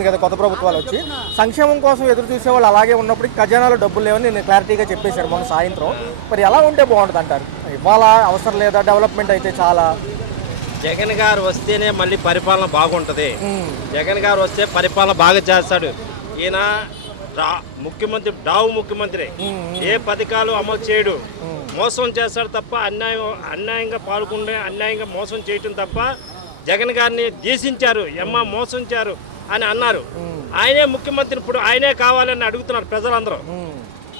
కదా కొత్త ప్రభుత్వాలు వచ్చి సంక్షేమం కోసం ఎదురు చూసే వాళ్ళు అలాగే ఉన్నప్పుడు ఖజానాలో డబ్బులు లేవని నేను క్లారిటీగా చెప్పేశారు మొన్న సాయంత్రం. మరి ఎలా ఉంటే బాగుంటుంది అంటారు? ఇవాళ అవసరం లేదా? డెవలప్మెంట్ అయితే చాలా. జగన్ గారు వస్తేనే మళ్ళీ పరిపాలన బాగుంటుంది. జగన్ గారు వస్తే పరిపాలన బాగా చేస్తాడు. ఈయన ముఖ్యమంత్రి ముఖ్యమంత్రి ఏ పథకాలు అమలు చేయడు, మోసం చేస్తాడు తప్ప అన్యాయంగా పాల్గొంటే అన్యాయంగా మోసం చేయటం తప్ప. జగన్ గారిని దేశించారు, మోసించారు అని అన్నారు. ఆయనే ముఖ్యమంత్రి, ఇప్పుడు ఆయనే కావాలని అడుగుతున్నారు ప్రజలందరూ.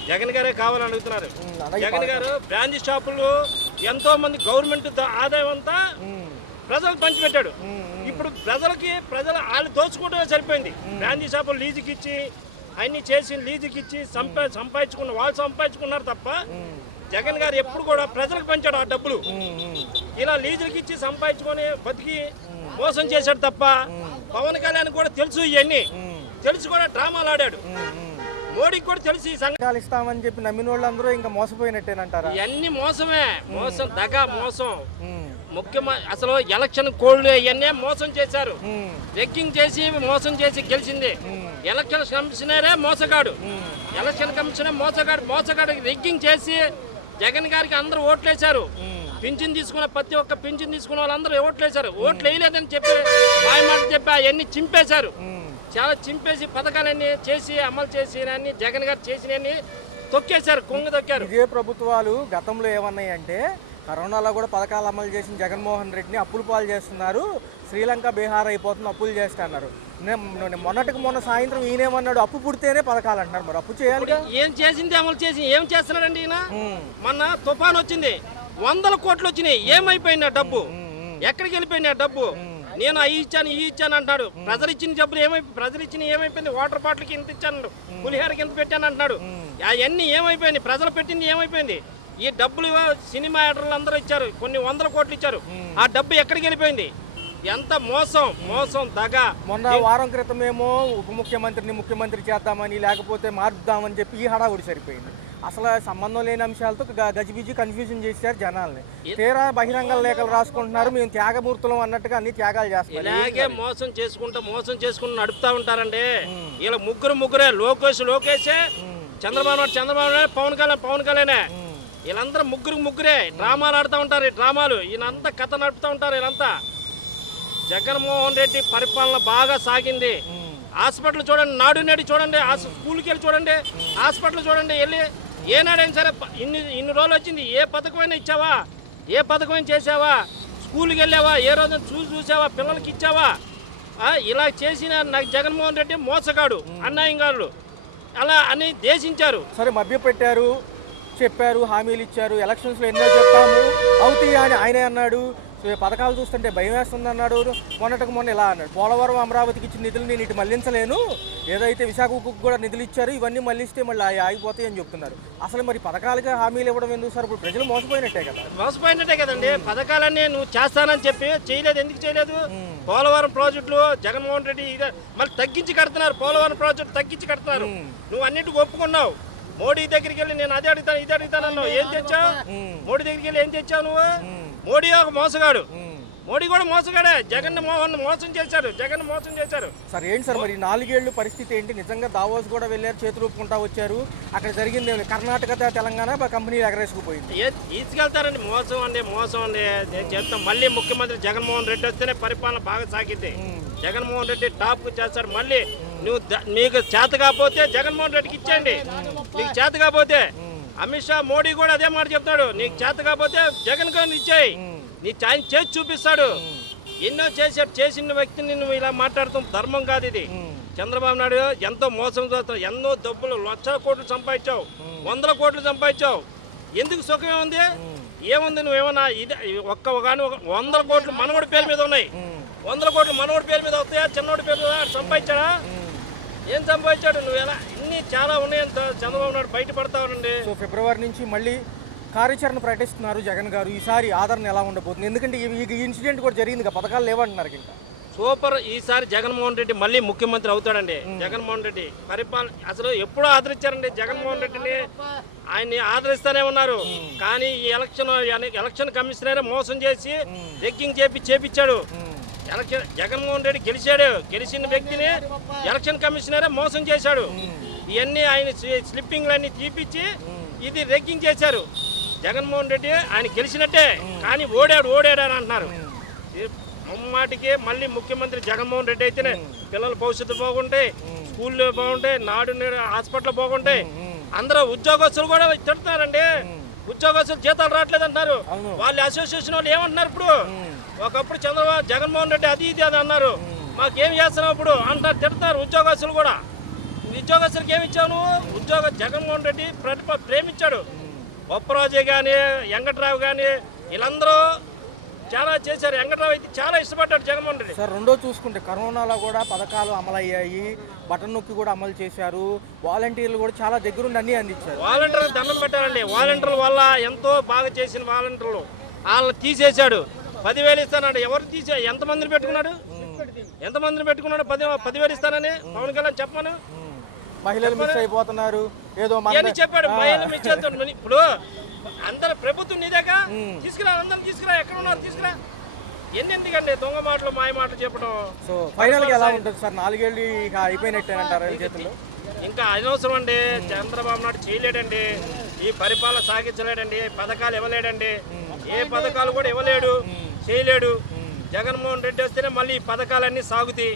జగన్ గారే కావాలని అడుగుతున్నారు. జగన్ గారు బ్రాంచ్ షాపులు ఎంతో మంది గవర్నమెంట్ ఆదాయం అంతా ప్రజలకు పంచిపెట్టాడు. ఇప్పుడు ప్రజలు వాళ్ళు దోచుకోవడమే సరిపోయింది. బ్రాంచ్ షాపులు లీజుకి ఇచ్చి అన్ని చేసి లీజుకి ఇచ్చి వాళ్ళు సంపాదించుకున్నారు తప్ప జగన్ గారు ఎప్పుడు కూడా ప్రజలకు పంచాడు ఆ డబ్బులు. ఇలా లీజులకి ఇచ్చి సంపాదించుకొని బతికి మోసం చేశాడు తప్ప. పవన్ కళ్యాణ్ కూడా తెలుసు, ఇవన్నీ తెలుసు కూడా డ్రామాలు ఆడాడు. మోడీకి కూడా తెలిసి సంఘాలు ఇస్తామని చెప్పి నమ్మిన వాళ్ళందరూ ఇంకా మోసపోయినట్టేనంటారా? ఇవన్నీ మోసమే, మోసం మోసం. ముఖ్యమంత్రి అసలు ఎలక్షన్ కోడ్లు ఇవన్నీ మోసం చేశారు. రెగ్గింగ్ చేసి మోసం చేసి గెలిచింది. ఎలక్షన్ కమిషనరే మోసగాడు. ఎలక్షన్ కమిషనర్ మోసగాడు రెగ్గింగ్ చేసి జగన్ గారికి అందరూ ఓట్లేశారు. పింఛన్ తీసుకున్న ప్రతి ఒక్క పింఛన్ తీసుకున్న వాళ్ళందరూ ఓట్లేశారు. ఓట్లు వేయలేదని చెప్పి మాట చెప్పి అవన్నీ చింపేశారు. చాలా చింపేసి పథకాలన్నీ చేసి అమలు చేసి జగన్ గారు చేసినవన్నీ తొక్కేశారు, కొంగ తొక్కారు. ఇదే ప్రభుత్వాలు గతంలో ఏమన్నాయంటే కరోనాలో కూడా పథకాలు అమలు చేసిన జగన్మోహన్ రెడ్డిని అప్పులు పాలు చేస్తున్నారు, శ్రీలంక బీహార్ అయిపోతుంది, అప్పులు చేస్తున్నారు. మొన్న సాయంత్రం ఈయనేమన్నాడు, అప్పు పుడితేనే పథకాలు అంటున్నారు. మరి అప్పు చేయాలి. ఏం చేసింది అమలు చేసి ఏం చేస్తున్నాడండి ఈయన? మొన్న తుఫాన్ వచ్చింది, 100 కోట్లు వచ్చినాయి. ఏమైపోయింది ఆ డబ్బు? ఎక్కడికి వెళ్ళిపోయింది ఆ డబ్బు? నేను అవి ఇచ్చాను అంటాడు. ప్రజలు ఇచ్చిన డబ్బులు ఏమైపోయింది? వాటర్ బాటిల్కి ఇంత ఇచ్చాను, పులిహారకి ఇంత పెట్టాను అంటున్నాడు. అవన్నీ ఏమైపోయింది? ప్రజలు పెట్టింది ఏమైపోయింది? ఈ డబ్బులు సినిమా యాక్టర్లు అందరూ ఇచ్చారు, కొన్ని 100 కోట్లు ఇచ్చారు. ఆ డబ్బు ఎక్కడికి వెళ్ళిపోయింది? ఎంత మోసం దగ. మొన్న వారం క్రితమేమో ఉప ముఖ్యమంత్రిని ముఖ్యమంత్రి చేద్దామని లేకపోతే మార్పుదామని చెప్పి ఈ హడావుడి సరిపోయింది. అసలు సంబంధం లేని అంశాలతో గజిబిజి కన్ఫ్యూజన్ చేశారు జనాల్ని. తీరా బహిరంగ లేఖలు రాసుకుంటున్నారు, మేము త్యాగమూర్తులం అన్నట్టుగా అన్ని త్యాగాలు చేస్తారు. ఇలాగే మోసం చేసుకుంటూ నడుపుతా ఉంటారండి. ఇలా ముగ్గురే లోకేషే, చంద్రబాబు పవన్ కళ్యాణ్ వీళ్ళందరూ ముగ్గురే డ్రామాలు ఆడుతూ ఉంటారు. ఈ డ్రామాలు ఈయనంతా కథ నడుపుతూ ఉంటారు. వీళ్ళంతా జగన్మోహన్ రెడ్డి పరిపాలన బాగా సాగింది. హాస్పిటల్ చూడండి, నాడు నేడు చూడండి, స్కూల్కి వెళ్ళి చూడండి, హాస్పిటల్ చూడండి, వెళ్ళి ఏనాడైనా సరే ఇన్ని రోజులు వచ్చింది. ఏ పథకమైనా ఇచ్చావా? ఏ పథకమైనా చేసావా? స్కూల్కి వెళ్ళావా? ఏ రోజు చూసావా? పిల్లలకి ఇచ్చావా? ఇలా చేసిన నాకు జగన్మోహన్ రెడ్డి మోసగాడు, అన్యాయంగాడు అలా అని దేశించారు. సరే మభ్య పెట్టారు, చెప్పారు, హామీలు ఇచ్చారు, ఎలక్షన్స్లో ఎన్నో చెప్తాము అవుతాయి అని ఆయనే అన్నాడు. పథకాలు చూస్తుంటే భయం వేస్తుంది అన్నాడు. మొన్న ఇలా అన్నాడు, పోలవరం అమరావతికి ఇచ్చిన నిధులు నేను ఇటు మళ్లించలేను, ఏదైతే విశాఖకు కూడా నిధులు ఇచ్చారు ఇవన్నీ మళ్ళిస్తే మళ్ళీ ఆగిపోతాయి అని చెప్తున్నారు. అసలు మరి పథకాలకి హామీలు ఇవ్వడం ఎందుకు సార్? ఇప్పుడు ప్రజలు మోసపోయినట్టే కదండి. పథకాలన్నీ నువ్వు చేస్తానని చెప్పి చేయలేదు. ఎందుకు చేయలేదు? పోలవరం ప్రాజెక్టులు జగన్మోహన్ రెడ్డి మళ్ళీ తగ్గించి కడుతున్నారు. పోలవరం ప్రాజెక్టు తగ్గించి కడుతున్నారు. నువ్వు అన్నిటికీ ఒప్పుకున్నావు. మోడీ దగ్గరికి వెళ్ళి నేను ఇది అడుగుతానన్నావు. ఏం తెచ్చావు? మోడీ దగ్గరికి వెళ్ళి ఏం తెచ్చావు నువ్వు? మోడీ ఒక మోసగాడు. మోడీ కూడా మోసగాడే. జగన్ మోసం చేశారు. సార్ ఏంటి సార్ మరి 4 ఏళ్ళు పరిస్థితి ఏంటి? నిజంగా దావోస్ కూడా వెళ్ళారు, చేతులు ఒప్పుకుంటా వచ్చారు. అక్కడ జరిగింది కర్ణాటక తెలంగాణ కంపెనీలు ఎగరేసుకుపోయింది. తీసుకెళ్తారండి. మోసం అండి. నేను చెప్తాను, మళ్ళీ ముఖ్యమంత్రి జగన్మోహన్ రెడ్డి వస్తేనే పరిపాలన బాగా సాగిద్ది. జగన్మోహన్ రెడ్డి టాప్ చేస్తాడు. మళ్ళీ మీకు చేత కాకపోతే జగన్మోహన్ రెడ్డికి ఇచ్చేయండి. నీకు చేత కాకపోతే అమిత్ షా, మోడీ కూడా అదే మాట చెప్తాడు. నీకు చేత కాకపోతే జగన్ గారిని ఇచ్చేయి, నీ ఆయన చేసి చూపిస్తాడు. ఎన్నో చేసిన వ్యక్తిని నువ్వు ఇలా మాట్లాడుతాం ధర్మం కాదు ఇది. చంద్రబాబు నాయుడు ఎంతో మోసం చేస్తావు, ఎన్నో డబ్బులు 1,00,000 కోట్లు సంపాదించావు, 100 కోట్లు సంపాదించావు. ఎందుకు సుఖమే ఉంది? ఏముంది? నువ్వేమన్నా ఇది కానీ 100 కోట్లు మనవడి పేరు మీద ఉన్నాయి. 100 కోట్లు మనవడి పేరు మీద వస్తాయా? చిన్నోడి పేరు మీద సంపాదించాడా? ఏం సంపాదించాడు? నువ్వు ఎలా? ఇన్ని చాలా ఉన్నాయని చంద్రబాబు నాయుడు బయటపడతావునండి. సో ఫిబ్రవరి నుంచి మళ్ళీ కార్యాచరణ ప్రకటిస్తున్నారు జగన్ గారు. ఈసారి ఆదరణ ఎలా ఉండబోతుంది? ఎందుకంటే ఈ ఇన్సిడెంట్ కూడా జరిగింది, పథకాలు లేవంటున్నారు. ఇంకా సూపర్. ఈసారి జగన్మోహన్ రెడ్డి మళ్ళీ ముఖ్యమంత్రి అవుతాడండి. జగన్మోహన్ రెడ్డి పరిపాలన అసలు ఎప్పుడూ ఆదరించారండి జగన్మోహన్ రెడ్డిని. ఆయన్ని ఆదరిస్తూనే ఉన్నారు. కానీ ఈ ఎలక్షన్ కమిషనరే మోసం చేసి రెగ్గింగ్ చేపించాడు. జగన్మోహన్ రెడ్డి గెలిచిన వ్యక్తిని ఎలక్షన్ కమిషనరే మోసం చేశాడు. ఇవన్నీ ఆయన స్లిప్పింగ్లన్నీ తీపిచ్చి ఇది రెగ్గింగ్ చేశారు. జగన్మోహన్ రెడ్డి ఆయన గెలిచినట్టే, కానీ ఓడాడు అని అంటున్నారు. ముమ్మాటికి మళ్ళీ ముఖ్యమంత్రి జగన్మోహన్ రెడ్డి అయితేనే పిల్లల భవిష్యత్తు బాగుంటాయి, స్కూల్లో బాగుంటాయి, నాడు హాస్పిటల్ బాగుంటాయి. అందరూ ఉద్యోగస్తులు కూడా తిడుతున్నారండి. ఉద్యోగస్తులు జీతాలు రావట్లేదు అంటున్నారు. వాళ్ళ అసోసియేషన్ వాళ్ళు ఏమంటున్నారు? ఇప్పుడు ఒకప్పుడు జగన్మోహన్ రెడ్డి అది ఇది అది అన్నారు, మాకేం చేస్తున్నావు ఇప్పుడు అంటారు, తిడతారు ఉద్యోగస్తులు కూడా. ఉద్యోగస్తులకు ఏమి ఇచ్చావు నువ్వు? జగన్మోహన్ రెడ్డి ప్రేమించాడు. బొప్పరాజే కానీ వెంకట్రావు కానీ వీళ్ళందరూ చాలా చేశారు. వెంకట్రావు అయితే చాలా ఇష్టపడ్డాడు జగన్మోహన్ రెడ్డి. సార్ రెండో చూసుకుంటే కరోనాలో కూడా పథకాలు అమలయ్యాయి, బటన్ నొక్కి కూడా అమలు చేశారు. వాలంటీర్లు కూడా చాలా దగ్గరుండి అన్ని అందించారు. వాలంటీర్లు దండం పెట్టారండి. వాలంటీర్ల వల్ల ఎంతో బాగా చేసిన వాలంటీర్లు వాళ్ళని తీసేశాడు. 10,000 ఇస్తానండి. ఎవరు ఎంతమందిని పెట్టుకున్నాడు? 10,000 ఇస్తానని పవన్ కళ్యాణ్ చెప్పమను. మహిళలు మిస్ అయిపోతున్నారు ఏదో చెప్పాడు. మహిళలు మిస్ అవుతున్నారు. ఇప్పుడు అందరు ప్రభుత్వం నీదేగా, తీసుకురా, అందరం తీసుకురా, ఎక్కడ ఉన్నారు తీసుకురా. ఎందుకండి దొంగ మాటలు మాయ మాటలు చెప్పడం? సో ఫైనల్ గా ఎలా ఉంటుంది సార్? 4 ఏళ్ళు ఇక అయిపోయినట్టేనంటారు చేతుల్లో? ఇంకా అనవసరం అండి. చంద్రబాబు నాయుడు చేయలేడండి, ఈ పరిపాలన సాగించలేడండి, పథకాలు ఇవ్వలేడండి, ఏ పథకాలు కూడా ఇవ్వలేడు, చేయలేడు. జగన్మోహన్ రెడ్డి వస్తేనే మళ్ళీ ఈ పథకాలన్నీ సాగుతాయి.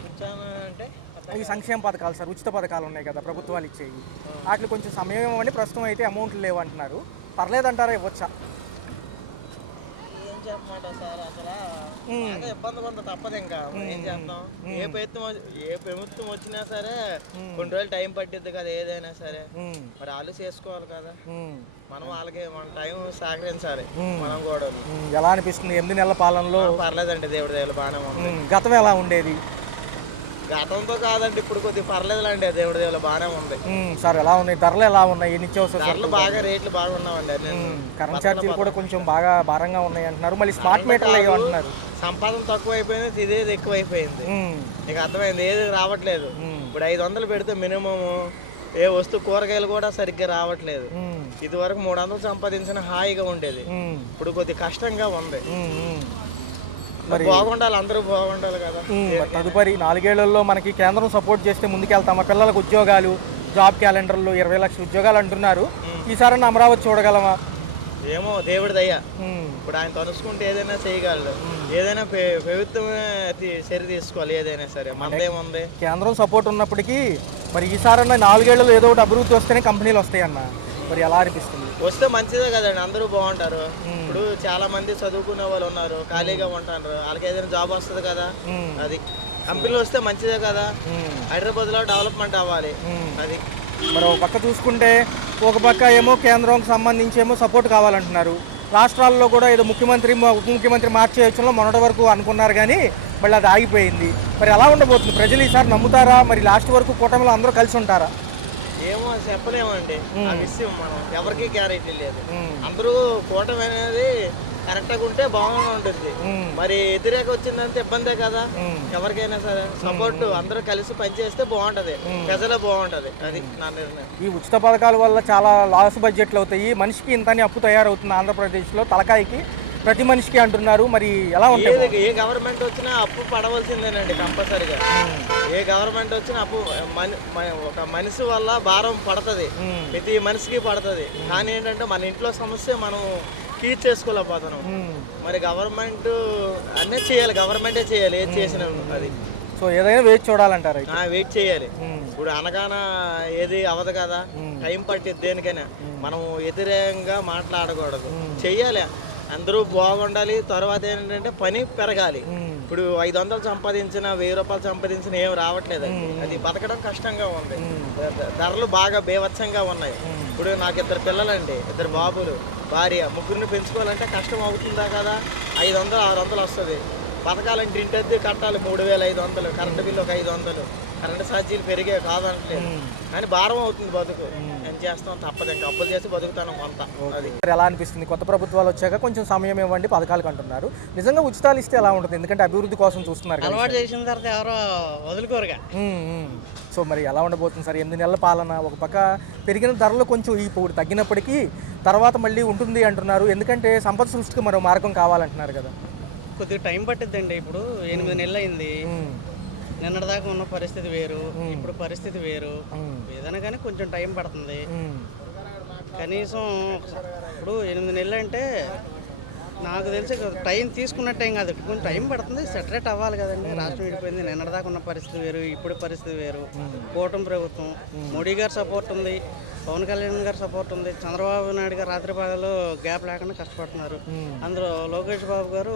ఈ సంక్షేమ పథకాలు సార్, ఉచిత పథకాలు ఉన్నాయి కదా ప్రభుత్వాలు ఇచ్చేవి, వాటికి కొంచెం సమయం ఇవ్వండి. ప్రస్తుతం అయితే అమౌంట్లు లేవు అంటున్నారు. పర్లేదంటారా? ఇవ్వచ్చా? ఏం చెప్పమాట సార్, అసలు ఇబ్బంది కొంత తప్పదు. ఇంకా ఏం చేస్తాం? ఏ ప్రభుత్వం వచ్చినా సరే కొన్ని రోజులు టైం పట్టిద్ది కదా, ఏదైనా సరే మరి వాళ్ళు చేసుకోవాలి కదా. మనం వాళ్ళకి మన టైం సహకరించాలి. మనం కూడా ఎలా అనిపిస్తుంది 8 నెలల పాలనలో? పర్లేదండి, దేవుడి దేవుడు బాగానే ఉంది. గతం ఎలా ఉండేది? గతంతో కాదండి, ఇప్పుడు కొద్దిగా పర్లేదులండి, దేవుడి దేవుడు బాగానే ఉంది. సార్ ఎలా ఉన్నాయి ధరలు? ఎలా ఉన్నాయి? నిత్యావసర ధరలు బాగా రేట్లు బాగా ఉన్నామండి. కరెంట్ ఛార్జీలు కూడా కొంచెం బాగా భారంగా ఉన్నాయి అంటున్నారు. మళ్ళీ స్మార్ట్ మీటర్లు అంటున్నారు. సంపాదన తక్కువ అయిపోయింది, ఇదేది ఎక్కువ అయిపోయింది. నీకు అర్థమైంది, ఏది రావట్లేదు. ఇప్పుడు 500 పెడితే మినిమం ఏ వస్తువు కూరగాయలు కూడా సరిగ్గా రావట్లేదు. ఇది వరకు 300 సంపాదించిన హాయిగా ఉండేది, ఇప్పుడు కొద్దిగా కష్టంగా ఉంది. మరి బాగుండాలి, అందరూ బాగుండాలి కదా. తదుపరి 4 ఏళ్లలో మనకి కేంద్రం సపోర్ట్ చేస్తే ముందుకెళ్తామా? పిల్లలకు ఉద్యోగాలు, జాబ్ క్యాలెండర్లు 20 లక్షల ఉద్యోగాలు అంటున్నారు. ఈసారి అమరావతి చూడగలమా? ఏమో దేవుడి దయ. ఇప్పుడు ఆయన తలుసుకుంటే ఏదైనా చేయగలడు. ఏదైనా ప్రభుత్వమే చర్య తీసుకోవాలి, ఏదైనా సరే. మనదేముంది? కేంద్రం సపోర్ట్ ఉన్నప్పటికీ మరి ఈసారన్నా 4 ఏళ్లలో ఏదో ఒకటి అభివృద్ధి వస్తేనే కంపెనీలు వస్తాయన్న. మరి ఎలా అనిపిస్తుంది? వస్తే మంచిదే కదండి, అందరూ బాగుంటారు. ఇప్పుడు చాలా మంది చదువుకునే వాళ్ళు ఉన్నారు, ఖాళీగా ఉంటారు, వాళ్ళకి ఏదైనా జాబ్ వస్తుంది కదా. అది కంపెనీలు వస్తే మంచిదే కదా. హైదరాబాద్లో డెవలప్మెంట్ అవ్వాలి. అది మరి ఒక పక్క చూసుకుంటే, ఒక పక్క ఏమో కేంద్రంకి సంబంధించి ఏమో సపోర్ట్ కావాలంటున్నారు. రాష్ట్రాల్లో కూడా ఏదో ముఖ్యమంత్రి ఉప ముఖ్యమంత్రి మార్చేయచ్చులో మొన్నటి వరకు అనుకున్నారు, కానీ మళ్ళీ అది ఆగిపోయింది. మరి ఎలా ఉండబోతుంది? ప్రజలు ఈసారి నమ్ముతారా? మరి లాస్ట్ వరకు కూటమిలో అందరూ కలిసి ఉంటారా? ఏమో చెప్పలేమండి. ఆ విషయం మనం ఎవరికి గ్యారెంటీ లేదు. అందరూ కూటమి అనేది కరెక్ట్గా ఉంటే బాగానే ఉంటుంది. మరి వ్యతిరేక వచ్చిందంటే ఇబ్బందే కదా. ఎవరికైనా సరే సపోర్ట్ అందరూ కలిసి పనిచేస్తే బాగుంటది, ప్రజలే బాగుంటది. అది నా నిర్ణయం. ఈ ఉచిత పథకాల వల్ల చాలా లాస్ బడ్జెట్లు అవుతాయి. మనిషికి ఇంతని అప్పు తయారవుతుంది ఆంధ్రప్రదేశ్లో, తలకాయకి ప్రతి మనిషికి అంటున్నారు. మరి ఎలా ఉంటుంది? ఏ గవర్నమెంట్ వచ్చినా అప్పు పడవలసిందేనండి కంపల్సరిగా. ఏ గవర్నమెంట్ వచ్చినా అప్పు ఒక మనిషి వల్ల భారం పడుతుంది, ప్రతి మనిషికి పడుతుంది. కానీ ఏంటంటే మన ఇంట్లో సమస్య మనం తీర్చేసుకోలేకపోతున్నాం. మరి గవర్నమెంట్ అన్నీ చేయాలి, గవర్నమెంటే చేయాలి ఏది చేసిన. అది సో ఏదైనా వేచి చూడాలంటారు? వెయిట్ చేయాలి. ఇప్పుడు అనగానే ఏది అవదు కదా, టైం పట్టిద్ది దేనికైనా. మనం వ్యతిరేకంగా మాట్లాడకూడదు, చెయ్యాలి. అందరూ బాగుండాలి. తర్వాత ఏంటంటే పని పెరగాలి. ఇప్పుడు 500 సంపాదించిన 1000 రూపాయలు సంపాదించిన ఏం రావట్లేదు. అది బతకడం కష్టంగా ఉంది. ధరలు బాగా బేవత్సంగా ఉన్నాయి. ఇప్పుడు నాకు 2 పిల్లలండి, 2 బాబులు, భార్య, ముగ్గురిని పెంచుకోవాలంటే కష్టం అవుతుందా కదా. 500 600 వస్తుంది. బతకాలంటే ఇంటి కట్టాలి 3500, కరెంటు బిల్లు ఒక 500, కరెంటు ఛార్జీలు పెరిగే కాదనట్లేదు, కానీ భారం అవుతుంది బతుకు. ఏం చేస్తాం, తప్పదు. ఇంకా అప్పులు చేసి బతుకుతాను కొంత. అది ఎలా అనిపిస్తుంది? కొత్త ప్రభుత్వాలు వచ్చాక కొంచెం సమయం ఇవ్వండి పథకాలకు అంటున్నారు. నిజంగా ఉచితాలు ఇస్తే ఎలా ఉంటుంది? ఎందుకంటే అభివృద్ధి కోసం చూస్తున్నారు, అలవాటు చేసిన తర్వాత ఎవరో వదులుకోరుగా. సో మరి ఎలా ఉండబోతుంది సార్ 8 నెలల పాలన? ఒక పక్క పెరిగిన ధరలు కొంచెం ఇప్పుడు తగ్గినప్పటికీ తర్వాత మళ్ళీ ఉంటుంది అంటున్నారు. ఎందుకంటే సంపద సృష్టికి మరో మార్గం కావాలంటున్నారు కదా. కొద్దిగా టైం పట్టిద్దండి. ఇప్పుడు 8 నెలలు అయింది. నిన్నటిదాకా ఉన్న పరిస్థితి వేరు, ఇప్పుడు పరిస్థితి వేరు. ఏదైనా కానీ కొంచెం టైం పడుతుంది. కనీసం ఇప్పుడు 8 నెలలు అంటే నాకు తెలిసి టైం తీసుకున్న టైం కాదు, కొంచెం టైం పడుతుంది. సెటరేట్ అవ్వాలి కదండి. రాష్ట్రం విడిపోయింది. నిన్నటిదాకా ఉన్న పరిస్థితి వేరు, ఇప్పుడు పరిస్థితి వేరు. కూటమి ప్రభుత్వం, మోడీ గారి సపోర్ట్ ఉంది, పవన్ కళ్యాణ్ గారి సపోర్ట్ ఉంది, చంద్రబాబు నాయుడు గారు రాత్రి పగలు గ్యాప్ లేకుండా కష్టపడుతున్నారు. అందులో లోకేష్ బాబు గారు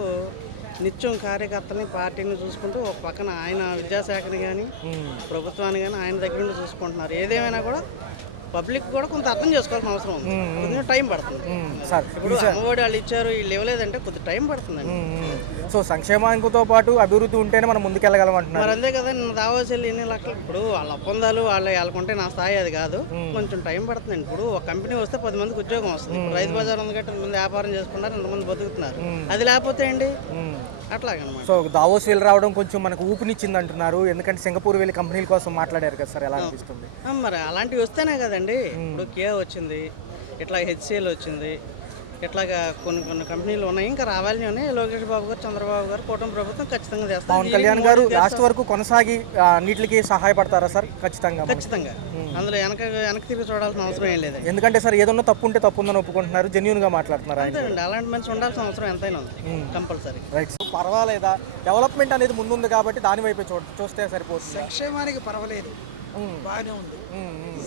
నిత్యం కార్యకర్తని పార్టీని చూసుకుంటూ ఒక పక్కన ఆయన విద్యాశాఖని కానీ ప్రభుత్వాన్ని కానీ ఆయన దగ్గర నుండి చూసుకుంటున్నారు. ఏదేమైనా కూడా పబ్లిక్ కూడా కొంత అర్థం చేసుకోవాల్సిన అవసరం ఉంది. కొంచెం టైం పడుతుంది. ఇప్పుడు అమ్మఒడి వాళ్ళు ఇచ్చారు, వీళ్ళు ఇవ్వలేదంటే కొద్దిగా టైం పడుతుందండి. సో సంక్షేమానికితో పాటు అభివృద్ధి ఉంటేనే మనం ముందుకెళ్ళగలం అంటున్నారు. మరి అంతే కదా, నేను దావాల్సి ఎన్ని లక్షలు. ఇప్పుడు వాళ్ళ ఒప్పందాలు వాళ్ళకుంటే నా స్థాయి అది కాదు. కొంచెం టైం పడుతుందండి. ఇప్పుడు ఒక కంపెనీ వస్తే 10 మందికి ఉద్యోగం వస్తుంది. ఇప్పుడు రైతు బజార్ ఉంది కాబట్టి మంది వ్యాపారం చేసుకున్నారు, ఎంతమంది బతుకుతున్నారు. అది లేకపోతే అండి అట్లాగనమాట. సో దావోస్ వెళ్ళి రావడం కొంచెం మనకు ఊపినిచ్చింది అంటున్నారు. ఎందుకంటే సింగపూర్ వెళ్ళి కంపెనీల కోసం మాట్లాడారు కదా సార్, ఎలా అనిపిస్తుంది? మరి అలాంటివి వస్తేనే కదండి. ఇప్పుడు కియా వచ్చింది, ఇట్లా హెచ్సిఎల్ వచ్చింది, ఇట్లాగా కొన్ని కంపెనీలు ఉన్నాయి, ఇంకా రావాలని ఉన్నాయి. లోకేష్ బాబు గారు, చంద్రబాబు గారు, కూటమి ప్రభుత్వం ఖచ్చితంగా చేస్తారు. పవన్ కళ్యాణ్ గారు లాస్ట్ వరకు కొనసాగి నీటికి సహాయపడతారా సార్? ఖచ్చితంగా ఖచ్చితంగా. అందులో వెనక్కి తిరిగి చూడాల్సిన అవసరం ఏం లేదండి. ఎందుకంటే సార్ ఏదన్నా తప్పు ఉంటే తప్పు ఉందని ఒప్పుకుంటున్నారు, జెన్యూన్ గా మాట్లాడుతున్నారు. అంతేనండి, అలాంటి మనిషి ఉండాల్సిన అవసరం ఎంతైనా ఉంది, కంపల్సరీ. రైట్. పర్వాలేదా? డెవలప్మెంట్ అనేది ముందుంది కాబట్టి దాని వైపు చూస్తే సరిపోతుంది. సంక్షేమానికి పర్వాలేదు, బాగానే ఉంది.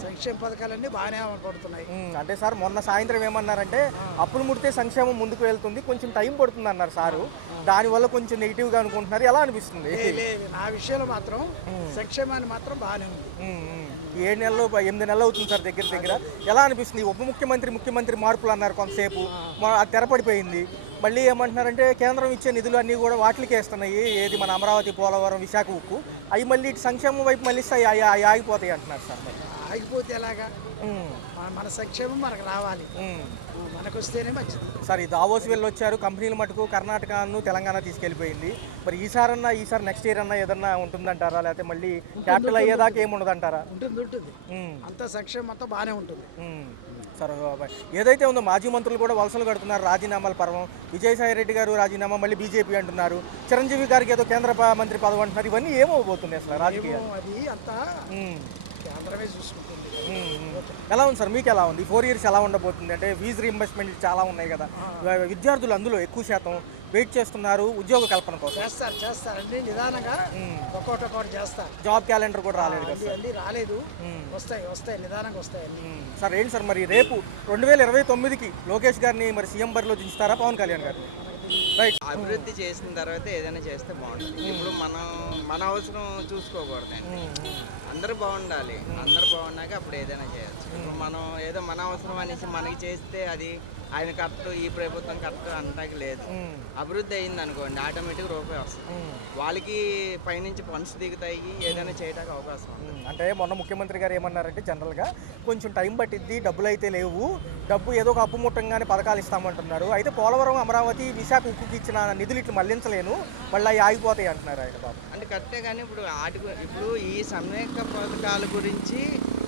సంక్షేమ పథకాలన్నీ బాగానే పడుతున్నాయి. అంటే సార్ మొన్న సాయంత్రం ఏమన్నారంటే అప్పులు ముడితే సంక్షేమం ముందుకు వెళ్తుంది, కొంచెం టైం పడుతుంది అన్నారు సారు. దానివల్ల కొంచెం నెగిటివ్ గా అనుకుంటున్నారు. ఎలా అనిపిస్తుంది? లేదు, నా విషయంలో మాత్రం సంక్షేమాన్ని మాత్రం బాగానే ఉంది. 7 నెలలు 8 నెలలు అవుతుంది సార్ దగ్గర. ఎలా అనిపిస్తుంది? ఉప ముఖ్యమంత్రి మార్పులు అన్నారు కొంతసేపు, అది తెరపడిపోయింది. మళ్ళీ ఏమంటున్నారంటే కేంద్రం ఇచ్చే నిధులు అన్నీ కూడా వాటికి వేస్తున్నాయి. ఏది మన అమరావతి, పోలవరం, విశాఖ ఉక్కు, అవి మళ్ళీ ఇటు సంక్షేమం వైపు మళ్ళీ ఆగిపోతాయి అంటున్నారు సార్. ఆగిపోతే ఎలాగా? మన సంక్షేమం మనకు రావాలి, మనకు వస్తేనే మంచిది. సార్ ఈ దావోస్ వెళ్ళి వచ్చారు, కంపెనీలు మటుకు కర్ణాటకను తెలంగాణ తీసుకెళ్ళిపోయింది. మరి ఈసారి నెక్స్ట్ ఇయర్ అన్నా ఏదన్నా ఉంటుందంటారా? లేకపోతే మళ్ళీ క్యాపిటల్ అయ్యేదాకా ఏముండదంటారా? ఉంటుంది. అంతా సంక్షేమం అంతా బాగానే ఉంటుంది. సార్ ఏదైతే ఉందో మాజీ మంత్రులు కూడా వలసలు కడుతున్నారు, రాజీనామాల పర్వం. విజయసాయి రెడ్డి గారు రాజీనామా, మళ్ళీ బీజేపీ అంటున్నారు. చిరంజీవి గారికి ఏదో కేంద్ర మంత్రి పదవి అంటున్నారు. ఇవన్నీ ఏమవబోతుంది అసలు రాజకీయాలు? అది అంతా కేంద్రమే చూసుకుంటుంది. ఎలా ఉంది సార్, మీకు ఎలా ఉంది? 4 years ఎలా ఉండబోతుంది? అంటే ఫీజు రీఇంబర్స్మెంట్ చాలా ఉన్నాయి కదా, విద్యార్థులు అందులో ఎక్కువ శాతం వెయిట్ చేస్తున్నారు ఉద్యోగ కల్పన కోసం. చేస్తారు అన్ని నిదానంగా ఒక్కొక్కటి చేస్తారు. జాబ్ క్యాలెండర్ కూడా రాలేదు కదా? అన్ని రాలేదు, వస్తాయి నిదానంగా వస్తాయి. సార్ ఏంటి సార్ మరి రేపు 2029కి లోకేష్ గారిని మరి సీఎం బరిలో దించుతారా పవన్ కళ్యాణ్ గారిని? రైట్. అభివృద్ధి చేసిన తర్వాత ఏదైనా చేస్తే బాగుంటుంది. ఇప్పుడు మన అవసరం చూసుకోకూడదండి, అందరూ బాగుండాలి. అందరూ బాగున్నాక అప్పుడు ఏదైనా చేయొచ్చు. ఇప్పుడు మనం ఏదో మన అవసరం అనేసి మనకి చేస్తే అది ఆయన కరెక్ట్, ఈ ప్రభుత్వం కరెక్ట్ అనడానికి లేదు. అభివృద్ధి అయింది అనుకోండి, ఆటోమేటిక్ రూపాయి వస్తుంది. వాళ్ళకి పైనుంచి ఫండ్స్ దిగుతాయి, ఏదైనా చేయడానికి అవకాశం ఉంది. అంటే మొన్న ముఖ్యమంత్రి గారు ఏమన్నారంటే జనరల్గా కొంచెం టైం పట్టిద్ది, డబ్బులు అయితే లేవు, డబ్బు ఏదో ఒక అప్పు ముట్టంగానే పథకాలు ఇస్తామంటున్నారు. అయితే పోలవరం, అమరావతి, విశాఖ ఉక్కుకి ఇచ్చిన నిధులు ఇట్లు మళ్లించలేను, మళ్ళీ అవి ఆగిపోతాయి అంటున్నారు ఆయన బాబు. అంటే కరెక్టే, కానీ ఇప్పుడు ఈ సమేక పథకాల గురించి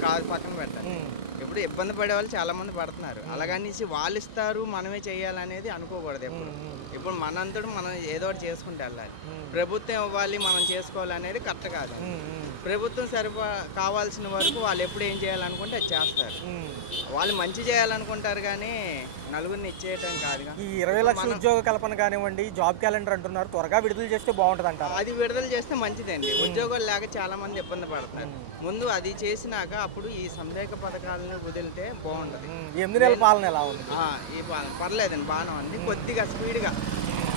కాదు, పక్కన పెట్టాలి. ఇప్పుడు ఇబ్బంది పడే వాళ్ళు చాలా మంది పడుతున్నారు. అలాగనేసి వాళ్ళు ఇస్తారు మనమే చేయాలనేది అనుకోకూడదు. ఇప్పుడు మనంతటి మనం ఏదో ఒకటి చేసుకుంటూ వెళ్ళాలి. ప్రభుత్వం ఇవ్వాలి, మనం చేసుకోవాలనేది కరెక్ట్ కాదు. ప్రభుత్వం కావాల్సిన వరకు వాళ్ళు ఎప్పుడు ఏం చేయాలనుకుంటే అది చేస్తారు. వాళ్ళు మంచి చేయాలనుకుంటారు కానీ నలుగురిని ఇచ్చేయటం కాదుగా. ఈ 20 లక్షల ఉద్యోగ కల్పన కానివ్వండి, జాబ్ క్యాలెండర్ అంటున్నారు, త్వరగా విడుదల చేస్తే బాగుంటుంది అంటారు. అది విడుదల చేస్తే మంచిదండి. ఉద్యోగాలు లేక చాలా మంది ఇబ్బంది పడుతున్నారు. ముందు అది చేసినాక అప్పుడు ఈ సందేహ పథకాలను వదిలితే బాగుంటుంది. 8 నెలల పాలన ఎలా ఉంది? ఈ పాలన పర్లేదండి, బాగానే ఉంది. కొద్దిగా స్పీడ్గా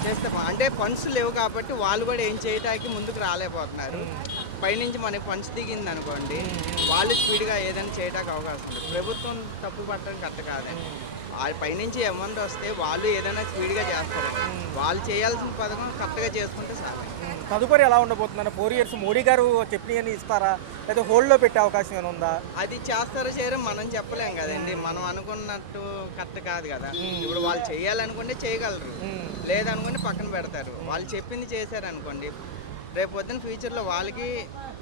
చేస్తే అంటే ఫండ్స్ లేవు కాబట్టి వాళ్ళు కూడా ఏం చేయడానికి ముందుకు రాలేకపోతున్నారు. పైనుంచి మనకి ఫండ్స్ దిగింది అనుకోండి, వాళ్ళు స్పీడ్గా ఏదైనా చేయడానికి అవకాశం ఉంది. ప్రభుత్వం తప్పు పట్టడం కరెక్ట్ కాదండి. వాళ్ళ పైనుంచి అమౌంట్ వస్తే వాళ్ళు ఏదైనా స్పీడ్గా చేస్తారు. వాళ్ళు చేయాల్సిన పథకం కరెక్ట్గా చేసుకుంటే చాలు. తదుపరి ఎలా ఉండబోతుందంటే 4 years మోడీ గారు చెప్పినవన్నీ ఇస్తారా, లేదా హోల్డ్లో పెట్టే అవకాశం ఏమైనా ఉందా? అది చేస్తారో చేయరో మనం చెప్పలేం కదండి. మనం అనుకున్నట్టు కరెక్ట్ కాదు కదా. ఇప్పుడు వాళ్ళు చేయాలనుకుంటే చేయగలరు, లేదనుకుంటే పక్కన పెడతారు. వాళ్ళు చెప్పింది చేశారనుకోండి, రేపు పొద్దున ఫ్యూచర్లో వాళ్ళకి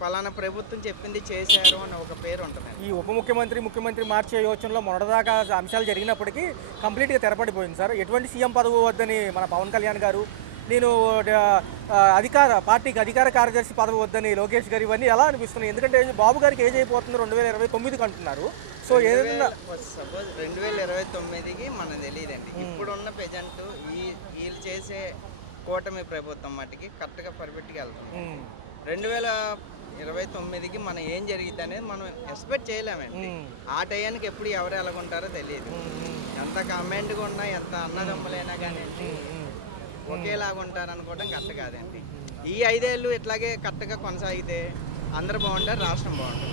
పలానా ప్రభుత్వం చెప్పింది చేశారు అని ఒక పేరు ఉంటుంది. ఈ ఉప ముఖ్యమంత్రి మార్చే యోచనలో మొన్నటిదాకా అంశాలు జరిగినప్పటికీ కంప్లీట్గా తెరపడిపోయింది సార్. ఎటువంటి సీఎం పదవి వద్దని మన పవన్ కళ్యాణ్ గారు నేను పార్టీకి అధికార కార్యదర్శి పదవి వద్దని లోకేష్ గారు, ఇవన్నీ ఎలా అనిపిస్తున్నాయి? ఎందుకంటే బాబు గారికి ఏజ్ అయిపోతుంది 2029కి అంటున్నారు. సో ఏదైనా సపోజ్ 2029కి మనకు తెలియదండి. ఇప్పుడున్న ప్రజెంట్ వీళ్ళు చేసే కూటమి ప్రభుత్వం మటుకి కరెక్ట్గా పర్ఫెక్ట్గా వెళ్తుంది. 2029కి మనం ఏం జరిగిద్ది అనేది మనం ఎక్స్పెక్ట్ చేయలేమండి. ఆ టయానికి ఎప్పుడు ఎవరు ఎలాగుంటారో తెలియదు. ఎంత కమెంట్గా ఉన్నా, ఎంత అన్నదమ్ములైనా కానీ ఒకేలాగా ఉంటారు అనుకోవడం కరెక్ట్ కాదండి. ఈ 5 ఏళ్ళు ఇట్లాగే కరెక్ట్గా కొనసాగితే అందరూ బాగుంటారు, రాష్ట్రం బాగుంటుంది.